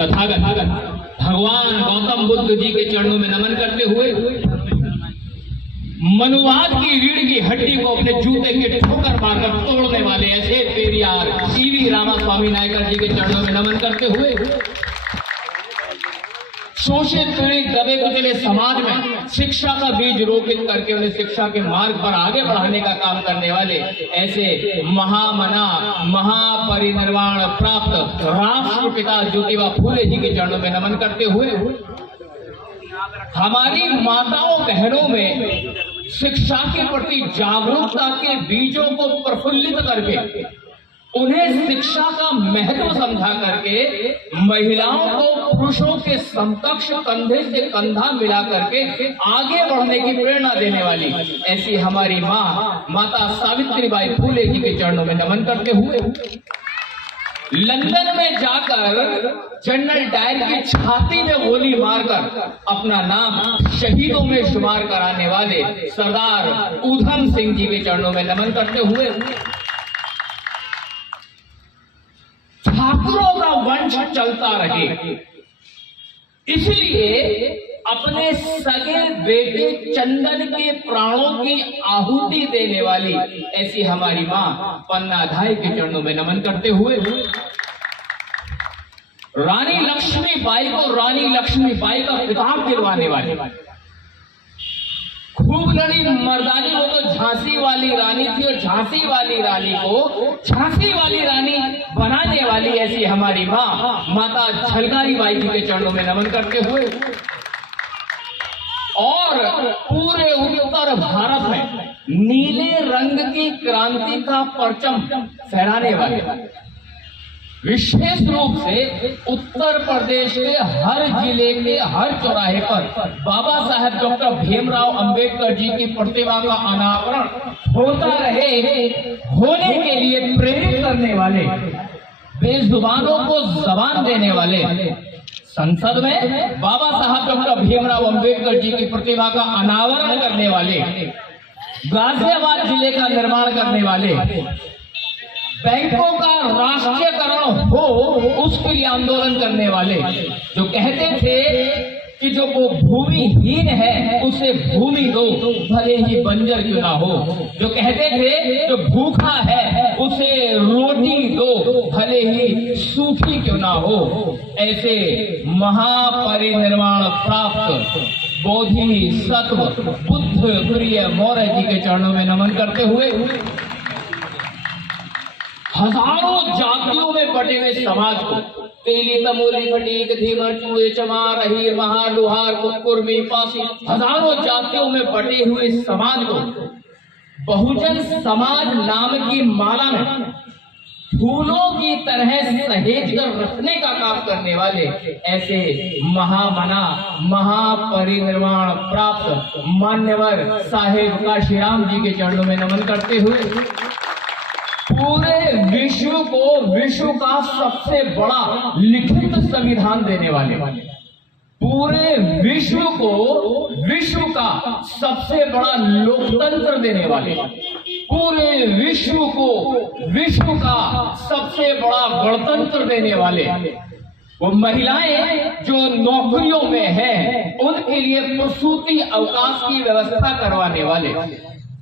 तथागत भगवान गौतम बुद्ध जी के चरणों में नमन करते हुए मनुवाद की रीढ़ की हड्डी को अपने जूते के ठोकर मारकर तोड़ने वाले ऐसे पेरियार सीवी रामास्वामी नायकर जी के चरणों में नमन करते हुए शोषित पीड़ित दबे कुचले समाज में शिक्षा का बीज रोपित करके उन्हें शिक्षा के मार्ग पर आगे बढ़ाने का काम करने वाले ऐसे महामना महापरिनिर्वाण प्राप्त राष्ट्रपिता ज्योतिबा फूले जी के चरणों में नमन करते हुए हमारी माताओं बहनों में शिक्षा के प्रति जागरूकता के बीजों को प्रफुल्लित करके उन्हें शिक्षा का महत्व समझा करके महिलाओं को पुरुषों के समकक्ष कंधे से कंधा मिला करके आगे बढ़ने की प्रेरणा देने वाली ऐसी हमारी माँ माता सावित्रीबाई फूले जी के चरणों में नमन करते हुए लंदन में जाकर जनरल डायर की छाती में गोली मारकर अपना नाम शहीदों में शुमार कराने वाले सरदार ऊधम सिंह जी के चरणों में नमन करते हुए ठाकुरों का वंश चलता रहे इसलिए अपने सगे बेटे चंदन के प्राणों की आहुति देने वाली ऐसी हमारी मां पन्नाधाय के चरणों में नमन करते हुए रानी लक्ष्मीबाई को रानी लक्ष्मीबाई का खिताब दिलवाने वाली खूब लड़ी मर्दानी वो तो झांसी वाली रानी थी और झांसी वाली रानी को झांसी वाली रानी बनाने वाली ऐसी हमारी माँ माता झलकारी बाई जी के चरणों में नमन करते हुए और पूरे उत्तर भारत में नीले रंग की क्रांति का परचम फहराने वाले विशेष रूप से उत्तर प्रदेश के हर जिले के हर चौराहे पर बाबा साहेब डॉक्टर भीमराव अंबेडकर जी की प्रतिमा का अनावरण होता रहे होने के लिए प्रेरित करने वाले बेजुबानों को जबान देने वाले संसद में बाबा साहब डॉक्टर भीमराव अंबेडकर जी की प्रतिमा का अनावरण करने वाले गाजियाबाद जिले का निर्माण करने वाले बैंकों का राष्ट्रीयकरण हो उसके लिए आंदोलन करने वाले जो कहते थे कि जो वो भूमिहीन है उसे भूमि दो भले ही बंजर क्यों ना हो, जो कहते थे जो भूखा है उसे रोटी दो भले ही सूखी क्यों ना हो, ऐसे महापरिनिर्वाण प्राप्त बोधि सत्व बुद्ध प्रिय मौर्य जी के चरणों में नमन करते हुए हजारों जातियों में बटे हुए समाज को तेली तमोली फटीक धीमर चूड़े चमार अहीर महार लोहार कुकुर्मी पासी हजारों जातियों में बटे हुए समाज को बहुजन समाज नाम की माला में फूलों की तरह सहेज कर रखने का काम करने वाले ऐसे महामना महापरिनिर्वाण प्राप्त मान्यवर साहेब काशीराम जी के चरणों में नमन करते हुए पूरे विश्व को विश्व का सबसे बड़ा लिखित संविधान देने वाले पूरे विश्व को विश्व का सबसे बड़ा लोकतंत्र देने वाले पूरे विश्व को विश्व का सबसे बड़ा गणतंत्र देने वाले वो महिलाएं जो नौकरियों में हैं उनके लिए प्रसूति अवकाश की व्यवस्था करवाने वाले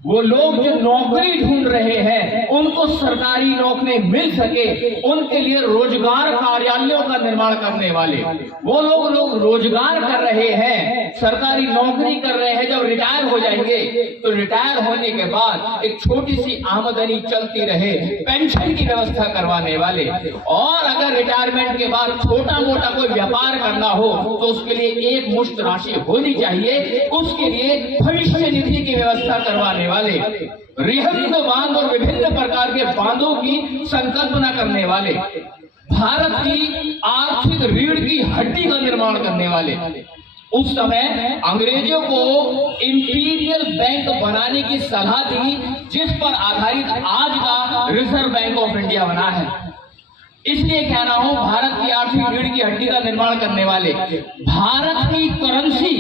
वो लोग जो नौकरी ढूंढ रहे हैं उनको सरकारी नौकरी मिल सके उनके लिए रोजगार कार्यालयों का निर्माण करने वाले वो लोग रोजगार कर रहे हैं सरकारी नौकरी कर रहे हैं जब रिटायर हो जाएंगे तो रिटायर होने के बाद एक छोटी सी आमदनी चलती रहे पेंशन की व्यवस्था करवाने वाले और अगर रिटायरमेंट के बाद छोटा मोटा कोई व्यापार करना हो तो उसके लिए एक मुश्त राशि होनी चाहिए उसके लिए भविष्य निधि की व्यवस्था करवाने वाले रिहंद बांध और विभिन्न प्रकार के बांधों की संकल्पना करने वाले भारत की आर्थिक रीढ़ की हड्डी का निर्माण करने वाले उस समय अंग्रेजों को इंपीरियल बैंक बनाने की सलाह दी जिस पर आधारित आज का रिजर्व बैंक ऑफ इंडिया बना है। इसलिए कह रहा हूं भारत की आर्थिक रीढ़ की हड्डी का निर्माण करने वाले भारत की करेंसी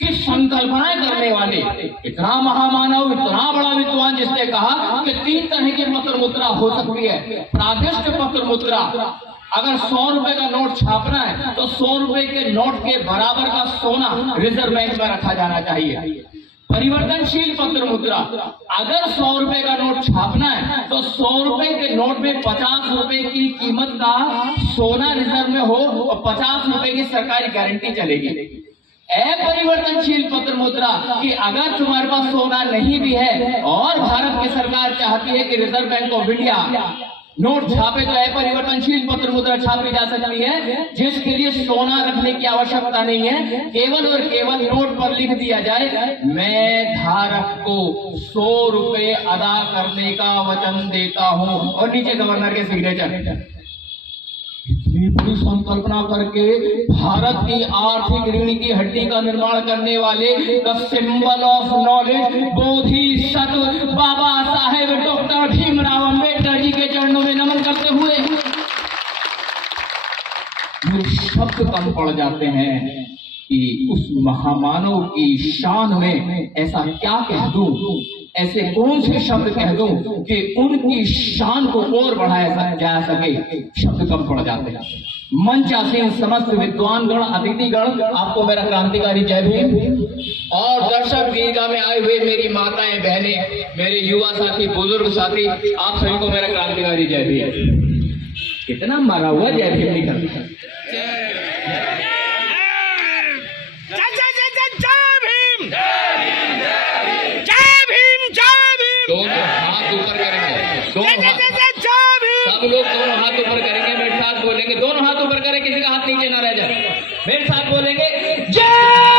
की संकल्पनाएं करने वाले इतना महामानव इतना बड़ा विद्वान जिसने कहा कि 3 तरह की पत्र मुद्रा हो सकती है। प्रादिष्ट पत्र मुद्रा अगर 100 रुपए का नोट छापना है तो 100 रुपए के नोट के बराबर का सोना रिजर्व बैंक में रखा जाना चाहिए। परिवर्तनशील पत्र मुद्रा, अगर 100 रुपए का नोट छापना है तो 100 रुपए के नोट में 50 रुपए की कीमत का सोना रिजर्व में हो और 50 रुपए की सरकारी गारंटी चलेगी। अपरिवर्तनशील पत्र मुद्रा कि अगर तुम्हारे पास सोना नहीं भी है और भारत की सरकार चाहती है कि reserve bank of India note छापे तो अपरिवर्तनशील पत्र मुद्रा छापी जा सकती है, जिसके लिए सोना रखने की आवश्यकता नहीं है। केवल और केवल नोट पर लिख दिया जाए, मैं धारक को 100 रुपए अदा करने का वचन देता हूं, और नीचे गवर्नर के सिग्नेचर। इतनी बड़ी संकल्पना करके भारत की आर्थिक रीढ़ की हड्डी का निर्माण करने वाले द सिंबल ऑफ नॉलेज बोधिसत्व बाबा साहेब डॉक्टर भीमराव अंबेडकर जी के चरणों में नमन करते हुए मेरे शब्द कम पड़ जाते हैं कि उस महामानव की शान में ऐसा क्या कह दूं, ऐसे कौन से शब्द कह दूं कि उनकी शान को और बढ़ाया जा सके। शब्द कम पड़ जाते हैं। मंच आसीन समस्त विद्वानगण, अतिथिगण, आपको मेरा क्रांतिकारी जय भीम। और दर्शक दीर्घा में आए हुए मेरी माताएं, बहनें, मेरे युवा साथी, बुजुर्ग साथी, आप सभी को मेरा क्रांतिकारी जय भीम। कितना मरा हुआ जय भीम निकल। दोनों हाथ ऊपर करेंगे, सब लोग दोनों हाथ ऊपर करेंगे, मेरे साथ बोलेंगे, दोनों हाथ ऊपर करें, किसी का हाथ नीचे ना रह जाए। मेरे साथ बोलेंगे जय